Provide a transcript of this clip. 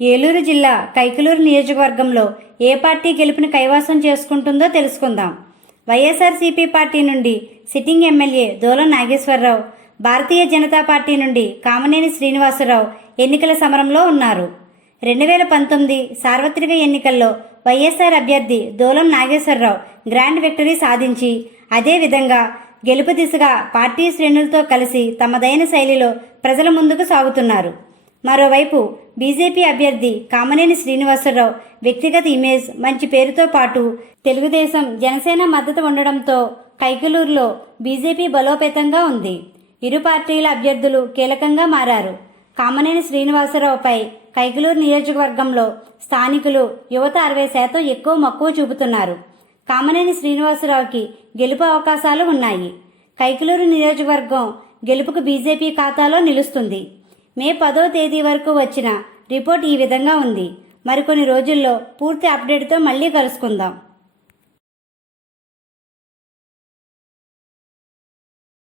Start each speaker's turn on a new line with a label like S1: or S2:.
S1: ఏలూరు జిల్లా కైకలూరు నియోజకవర్గంలో ఏ పార్టీ గెలుపుని కైవసం చేసుకుంటుందో తెలుసుకుందాం. వైఎస్ఆర్సీపీ పార్టీ నుండి sitting MLA Dola Nageswara Rao Bharatiya Janata party నుండి కామనేని శ్రీనివాసరావు ఎన్నికల సమరంలో ఉన్నారు. రెండు వేల పంతొమ్మిది సార్వత్రిక ఎన్నికల్లో వైఎస్ఆర్ అభ్యర్థి దోలం నాగేశ్వరరావు గ్రాండ్ విక్టరీ సాధించి అదేవిధంగా గెలుపు దిశగా పార్టీ శ్రేణులతో కలిసి తమదైన శైలిలో ప్రజల ముందుకు సాగుతున్నారు. మరోవైపు బీజేపీ అభ్యర్థి కామనేని శ్రీనివాసరావు వ్యక్తిగత ఇమేజ్ మంచి పేరుతో పాటు తెలుగుదేశం జనసేన మద్దతు ఉండడంతో కైకలూరులో బీజేపీ బలోపేతంగా ఉంది. ఇరు పార్టీల అభ్యర్థులు కీలకంగా మారారు. కామనేని శ్రీనివాసరావుపై కైకలూరు నియోజకవర్గంలో స్థానికులు యువత అరవై శాతం ఎక్కువ మక్కువ చూపుతున్నారు. కామనేని శ్రీనివాసరావుకి గెలుపు అవకాశాలు ఉన్నాయి. కైకలూరు నియోజకవర్గం గెలుపుకు బీజేపీ ఖాతాలో నిలుస్తుంది. మే పదో తేదీ వరకు వచ్చిన రిపోర్ట్ ఈ విధంగా ఉంది. మరికొన్ని రోజుల్లో పూర్తి అప్డేట్తో మళ్ళీ కలుసుకుందాం.